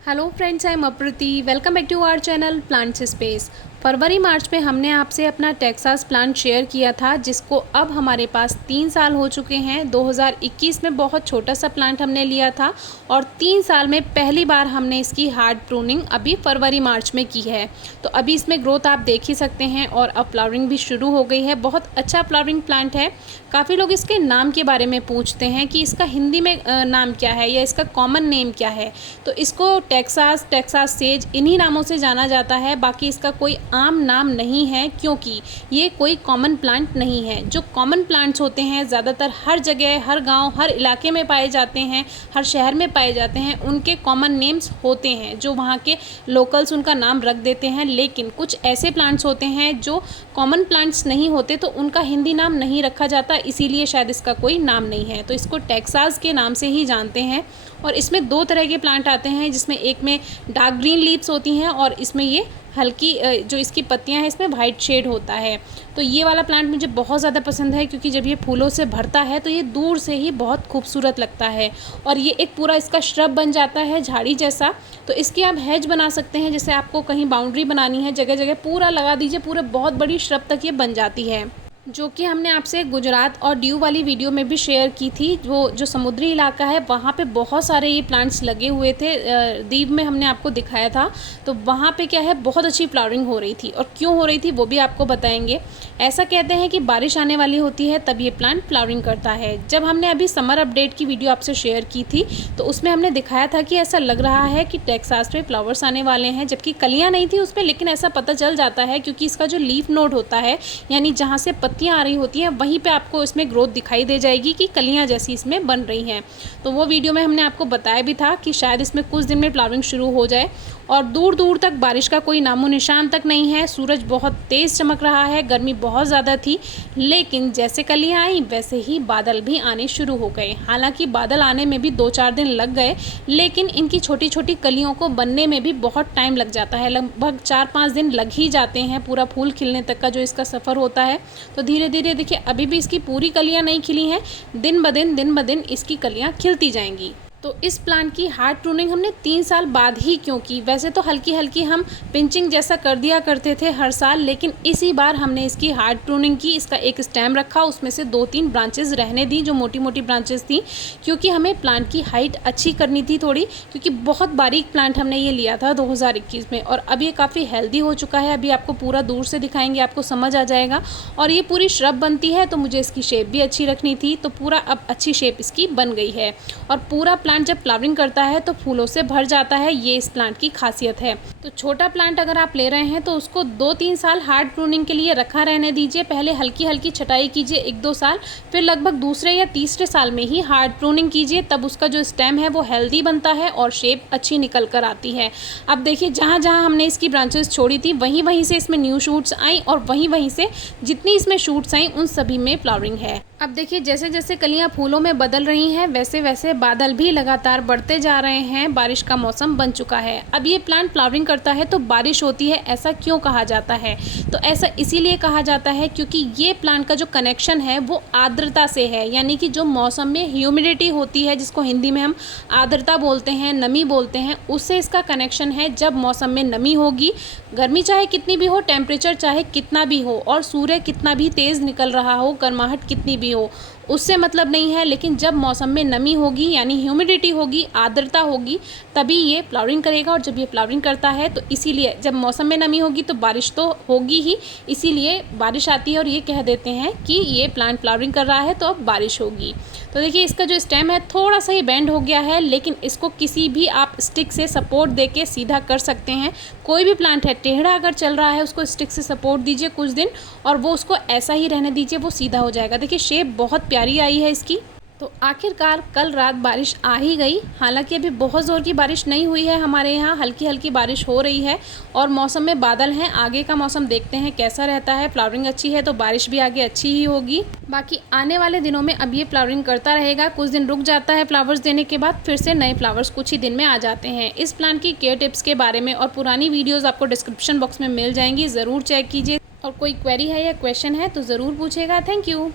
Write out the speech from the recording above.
Hello friends, I am Aprati. Welcome back to our channel plants space. फरवरी मार्च में हमने आपसे अपना टेक्सास प्लांट शेयर किया था, जिसको अब हमारे पास 3 साल हो चुके हैं। 2021 में बहुत छोटा सा प्लांट हमने लिया था और 3 साल में पहली बार हमने इसकी हार्ड प्रूनिंग अभी फरवरी मार्च में की है। तो अभी इसमें ग्रोथ आप देख ही सकते हैं और अब फ्लावरिंग भी शुरू हो गई है। बहुत अच्छा फ्लावरिंग प्लांट है। काफ़ी लोग इसके नाम के बारे में पूछते हैं कि इसका हिंदी में नाम क्या है या इसका कॉमन नेम क्या है। तो इसको टेक्सास सेज इन्हीं नामों से जाना जाता है। बाकी इसका कोई आम नाम नहीं है, क्योंकि ये कोई कॉमन प्लांट नहीं है। जो कॉमन प्लांट्स होते हैं ज़्यादातर हर जगह, हर गांव, हर इलाके में पाए जाते हैं, हर शहर में पाए जाते हैं। उनके कॉमन नेम्स होते हैं जो वहाँ के लोकल्स उनका नाम रख देते हैं। लेकिन कुछ ऐसे प्लांट्स होते हैं जो कॉमन प्लांट्स नहीं होते, तो उनका हिंदी नाम नहीं रखा जाता, इसीलिए शायद इसका कोई नाम नहीं है। तो इसको टेक्सास के नाम से ही जानते हैं। और इसमें 2 तरह के प्लांट आते हैं, जिसमें एक में डार्क ग्रीन लीव्स होती हैं और इसमें ये हल्की जो इसकी पत्तियां हैं इसमें वाइट शेड होता है। तो ये वाला प्लांट मुझे बहुत ज़्यादा पसंद है, क्योंकि जब ये फूलों से भरता है तो ये दूर से ही बहुत खूबसूरत लगता है और ये एक पूरा इसका श्रब बन जाता है, झाड़ी जैसा। तो इसकी आप हेज बना सकते हैं। जैसे आपको कहीं बाउंड्री बनानी है, जगह जगह पूरा लगा दीजिए, पूरे बहुत बड़ी श्रब तक ये बन जाती है, जो कि हमने आपसे गुजरात और दीव वाली वीडियो में भी शेयर की थी। वो जो समुद्री इलाका है वहाँ पे बहुत सारे ये प्लांट्स लगे हुए थे। दीव में हमने आपको दिखाया था। तो वहाँ पे क्या है, बहुत अच्छी फ्लावरिंग हो रही थी। और क्यों हो रही थी वो भी आपको बताएंगे। ऐसा कहते हैं कि बारिश आने वाली होती है तब ये प्लांट फ्लावरिंग करता है। जब हमने अभी समर अपडेट की वीडियो आपसे शेयर की थी तो उसमें हमने दिखाया था कि ऐसा लग रहा है कि टेक्सास में फ्लावर्स आने वाले हैं, जबकि कलियाँ नहीं थी उसमें। लेकिन ऐसा पता चल जाता है क्योंकि इसका जो लीफ नोड होता है, यानी जहाँ से पत्तियाँ आ रही होती हैं, वहीं पे आपको इसमें ग्रोथ दिखाई दे जाएगी कि कलियाँ जैसी इसमें बन रही हैं। तो वो वीडियो में हमने आपको बताया भी था कि शायद इसमें कुछ दिन में फ्लावरिंग शुरू हो जाए। और दूर दूर तक बारिश का कोई नामो निशान तक नहीं है। सूरज बहुत तेज़ चमक रहा है, गर्मी बहुत ज़्यादा थी। लेकिन जैसे कलियाँ आई वैसे ही बादल भी आने शुरू हो गए। हालांकि बादल आने में भी 2-4 दिन लग गए, लेकिन इनकी छोटी छोटी कलियों को बनने में भी बहुत टाइम लग जाता है। लगभग 4-5 दिन लग ही जाते हैं पूरा फूल खिलने तक का जो इसका सफ़र होता है। तो धीरे धीरे देखिए, अभी भी इसकी पूरी कलियाँ नहीं खिली हैं। दिन ब दिन इसकी कलियाँ खिलती जाएंगी। तो इस प्लांट की हार्ड प्रूनिंग हमने 3 साल बाद ही क्यों की। वैसे तो हल्की हल्की हम पिंचिंग जैसा कर दिया करते थे हर साल, लेकिन इसी बार हमने इसकी हार्ड प्रूनिंग की। इसका एक स्टेम रखा, उसमें से 2-3 ब्रांचेस रहने दी जो मोटी मोटी ब्रांचेस थी, क्योंकि हमें प्लांट की हाइट अच्छी करनी थी थोड़ी। क्योंकि बहुत बारीक प्लांट हमने ये लिया था 2021 में, और अब ये काफ़ी हेल्दी हो चुका है। अभी आपको पूरा दूर से दिखाएंगे, आपको समझ आ जाएगा। और ये पूरी श्रब बनती है, तो मुझे इसकी शेप भी अच्छी रखनी थी। तो पूरा अब अच्छी शेप इसकी बन गई है। और पूरा प्लांट जब फ्लावरिंग करता है तो फूलों से भर जाता है। ये इस प्लांट की खासियत है। तो छोटा प्लांट अगर आप ले रहे हैं तो उसको 2-3 साल हार्ड प्रूनिंग के लिए रखा रहने दीजिए। पहले हल्की हल्की छटाई कीजिए 1-2 साल, फिर लगभग दूसरे या तीसरे साल में ही हार्ड प्रूनिंग कीजिए। तब उसका जो स्टेम है वो हेल्दी बनता है और शेप अच्छी निकल कर आती है। अब देखिए, जहाँ जहाँ हमने इसकी ब्रांचेस छोड़ी थी वहीं वहीं से इसमें न्यू शूट्स आई, और वहीं वहीं से जितनी इसमें शूट्स आई उन सभी में फ्लावरिंग है। अब देखिए, जैसे जैसे कलियां फूलों में बदल रही हैं वैसे वैसे बादल भी लगातार बढ़ते जा रहे हैं। बारिश का मौसम बन चुका है। अब ये प्लांट फ्लावरिंग करता है तो बारिश होती है, ऐसा क्यों कहा जाता है? तो ऐसा इसीलिए कहा जाता है क्योंकि ये प्लांट का जो कनेक्शन है वो आर्द्रता से है। यानी कि जो मौसम में ह्यूमिडिटी होती है, जिसको हिंदी में हम आर्द्रता बोलते हैं, नमी बोलते हैं, उससे इसका कनेक्शन है। जब मौसम में नमी होगी, गर्मी चाहे कितनी भी हो, टेम्परेचर चाहे कितना भी हो, और सूर्य कितना भी तेज़ निकल रहा हो, गर्माहट कितनी भी हो, उससे मतलब नहीं है। लेकिन जब मौसम में नमी होगी, यानी ह्यूमिडिटी होगी, आर्द्रता होगी, तभी ये फ्लावरिंग करेगा। और जब ये फ्लावरिंग करता है तो इसीलिए जब मौसम में नमी होगी तो बारिश तो होगी ही, इसीलिए बारिश आती है और ये कह देते हैं कि ये प्लांट फ्लावरिंग कर रहा है तो अब बारिश होगी। तो देखिए, इसका जो स्टेम है थोड़ा सा ही बेंड हो गया है, लेकिन इसको किसी भी आप स्टिक से सपोर्ट दे के सीधा कर सकते हैं। कोई भी प्लांट है टेढ़ा अगर चल रहा है, उसको स्टिक से सपोर्ट दीजिए कुछ दिन, और वो उसको ऐसा ही रहने दीजिए, वो सीधा हो जाएगा। देखिए, शेप बहुत प्यारी आई है इसकी। तो आखिरकार कल रात बारिश आ ही गई। हालांकि अभी बहुत ज़ोर की बारिश नहीं हुई है, हमारे यहाँ हल्की हल्की बारिश हो रही है और मौसम में बादल हैं। आगे का मौसम देखते हैं कैसा रहता है। फ्लावरिंग अच्छी है तो बारिश भी आगे अच्छी ही होगी। बाकी आने वाले दिनों में अब ये फ्लावरिंग करता रहेगा। कुछ दिन रुक जाता है फ्लावर्स देने के बाद, फिर से नए फ्लावर्स कुछ ही दिन में आ जाते हैं। इस प्लांट की केयर टिप्स के बारे में और पुरानी वीडियोज़ आपको डिस्क्रिप्शन बॉक्स में मिल जाएंगी, ज़रूर चेक कीजिए। और कोई क्वेरी है या क्वेश्चन है तो ज़रूर पूछेगा। Thank you.